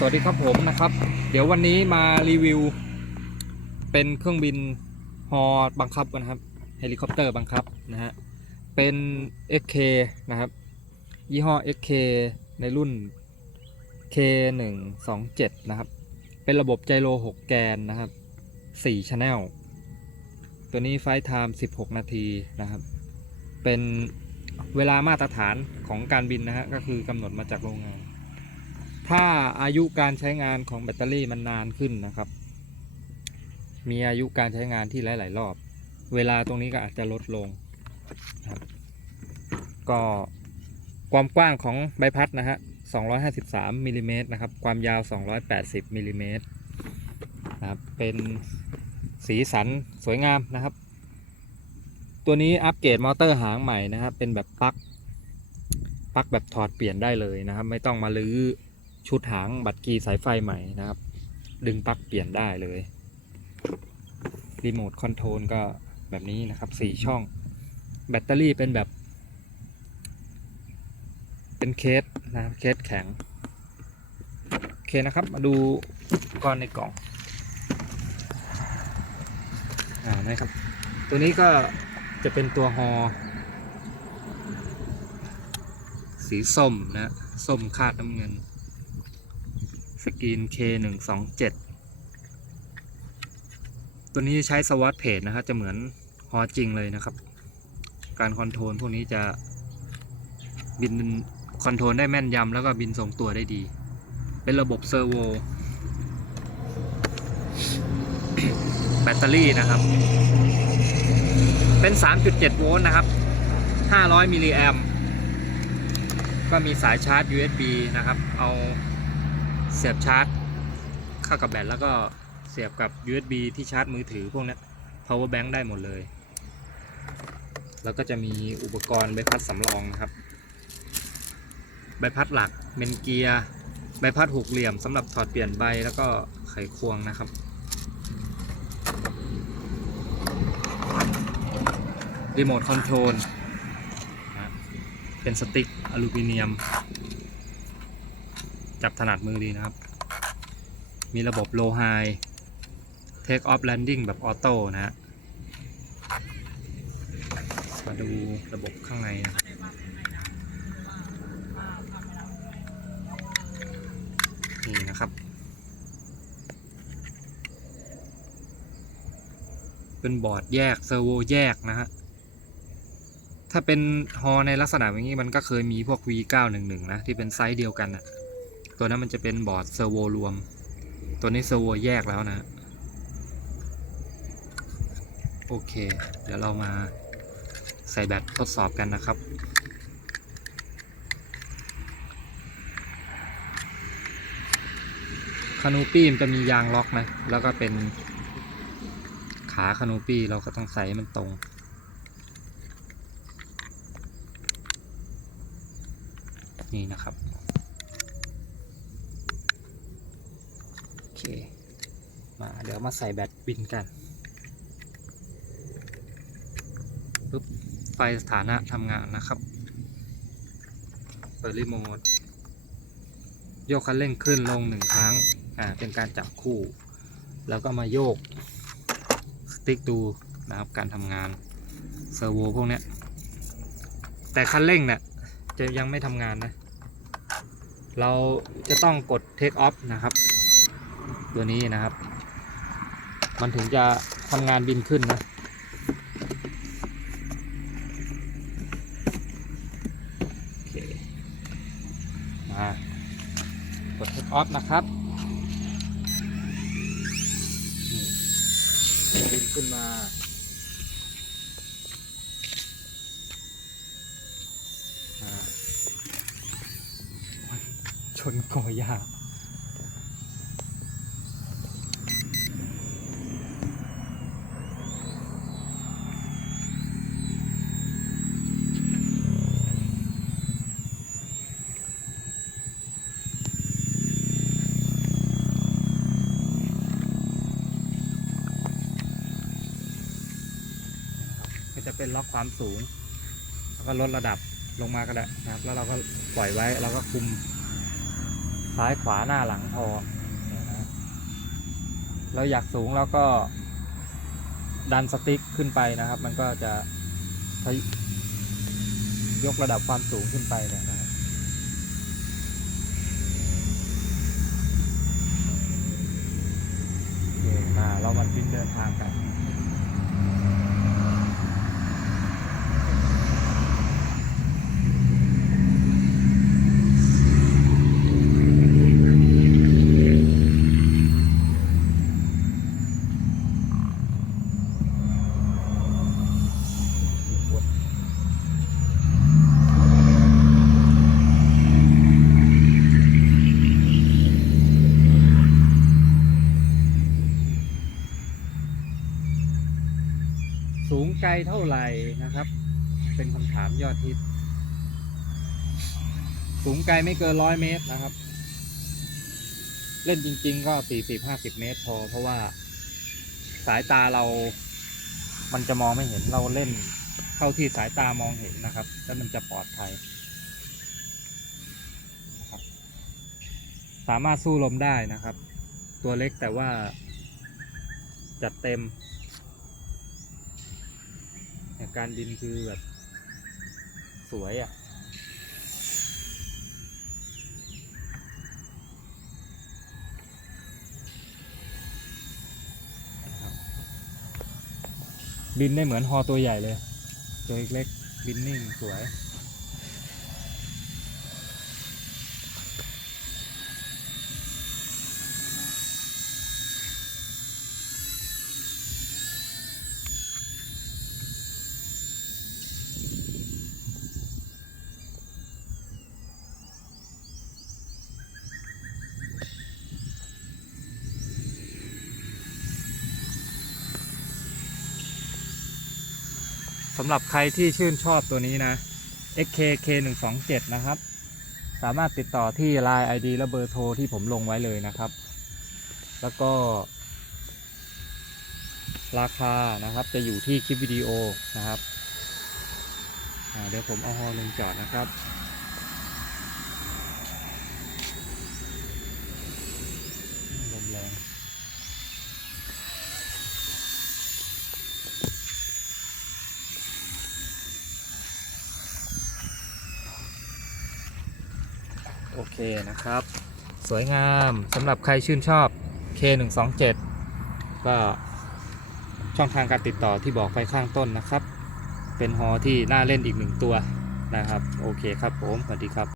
สวัสดีครับผมนะครับ เดี๋ยววันนี้มารีวิว เป็นเครื่องบินฮอบังคับนะครับเฮลิคอปเตอร์บังคับนะฮะเป็น XK นะครับ ยี่ห้อ XK ในรุ่น K127 นะครับ เป็นระบบไจโร 6 แกนนะครับ4 Channel ตัวนี้ไฟท์ไทม์ 16 นาทีนะครับ เป็นเวลามาตรฐานของการบินนะฮะก็คือกำหนดมาจากโรงงาน ถ้าอายุการใช้งานของแบตเตอรี่มันนานขึ้นนะครับ มีอายุการใช้งานที่หลาย ๆ รอบ เวลาตรงนี้ก็อาจจะลดลงครับก็ความกว้างของใบพัดนะฮะ 253มิลลิเมตรนะครับ ความยาว 280มิลลิเมตรนะครับ เป็นสีสันสวยงามนะครับ ตัวนี้อัปเกรดมอเตอร์หางใหม่นะครับ เป็นแบบปลั๊กปลั๊กแบบถอดเปลี่ยนได้เลยนะครับ ไม่ต้องมาลื้อ ชุดหางบัตรกีสายไฟใหม่นะครับ ดึงปลั๊กเปลี่ยนได้เลย รีโมทคอนโทรลก็แบบนี้นะครับสี่ช่อง แบตเตอรี่เป็นแบบ เป็นเคสนะครับเคสแข็ง โอเคนะครับ มาดูก้อนในกล่องอ่านะครับ ตัวนี้ก็จะเป็นตัวฮอสีส้มนะ ส้มคาดน้ำเงิน กรีน K127 ตัวนี้ใช้สวอตเพจนะครับจะเหมือนฮอจริงเลยนะครับ การคอนโทรลพวกนี้จะบินคอนโทรลได้แม่นยำแล้วก็บินทรงตัวได้ดี เป็นระบบเซอร์โวแบตเตอรี่นะครับ เป็น 3.7 โวลต์นะครับ 500 มิลลิแอมก็มีสายชาร์จ USB นะครับ เอา เสียบชาร์จเข้ากับแบตแล้วก็เสียบกับ USB ที่ชาร์จมือถือพวกนี้ power bank ได้หมดเลย แล้วก็จะมีอุปกรณ์ใบพัดสำรองนะครับ ใบพัดหลักเมนเกียร์ใบพัดหกเหลี่ยมสำหรับถอดเปลี่ยนใบแล้วก็ไขควงนะครับรีโมทคอนโทรลเป็นสติ๊กอลูมิเนียม จับถนัดมือดีนะครับ มีระบบ low high take off landing แบบออโต้นะฮะมาดูระบบข้างในนะนี่นะครับเป็นบอร์ดแยกเซอร์โวแยกนะฮะ ถ้าเป็นฮอในลักษณะอย่างนี้มันก็เคยมีพวก V911 นะ ที่เป็นไซส์เดียวกันนะ ตัวนั้นมันจะเป็นบอร์ดเซอร์โวรวม ตัวนี้เซอร์โวแยกแล้วนะ โอเค เดี๋ยวเรามาใส่แบตทดสอบกันนะครับคานูปี้มันจะมียางล็อกนะ แล้วก็เป็นขาคานูปี้เราก็ต้องใส่ให้มันตรงนี่นะครับ โอเค มาเดี๋ยวมาใส่แบตบินกันปุ๊บไฟสถานะทำงานนะครับเปิดรีโมทโยกคันเร่งขึ้นลงหนึ่งครั้งอ่าเป็นการจับคู่ แล้วก็มาโยกสติ๊กดูนะครับการทำงานเซอร์โวพวกเนี้ยแต่คันเร่งเนี่ยจะยังไม่ทำงานนะ เราจะต้องกด take off นะครับ ตัวนี้นะครับ มันถึงจะทำงานบินขึ้นนะโอเคมากด take off นะครับบินขึ้นมาอ่าชนกอหญ้า จะเป็นล็อกความสูง แล้วก็ลดระดับลงมาก็ได้นะครับ แล้วเราก็ปล่อยไว้แล้วก็คุมซ้ายขวาหน้าหลังพอเนี่ยนะเราอยากสูงแล้วก็ ดันสติ๊กขึ้นไปนะครับ มันก็จะยกระดับความสูงขึ้นไปเนี่ยนะโอเคมาเรามาบินเดินทางกัน ไกลเท่าไหร่นะครับ เป็นคำถามยอดฮิตสูงไกลไม่เกินร้อยเมตรนะครับ เล่นจริง ๆ ก็สี่สิบห้าสิบเมตรพอเพราะว่าสายตาเรา มันจะมองไม่เห็นเราเล่นเข้าที่สายตามองเห็นนะครับ แล้วมันจะปลอดภัยสามารถสู้ลมได้นะครับ ตัวเล็กแต่ว่าจัดเต็ม การบินคือแบบสวยอะ่ะ บินได้เหมือนฮอตัวใหญ่เลย ตัวเล็กๆบินนิ่งสวย สำหรับใครที่ชื่นชอบตัวนี้นะ XKK 1 2 7 นะครับ สามารถติดต่อที่ Line ID และเบอร์โทรที่ผมลงไว้เลยนะครับ แล้วก็ ราคานะครับจะอยู่ที่คลิปวิดีโอนะครับเดี๋ยวผมเอาฮอลงจอดนะครับ ลมแรง โอเคนะครับ สวยงามสำหรับใครชื่นชอบ K127 ก็ช่องทางการติดต่อที่บอกไปข้างต้นนะครับ เป็นฮอที่น่าเล่นอีกหนึ่งตัวนะครับ โอเคครับผม สวัสดีครับ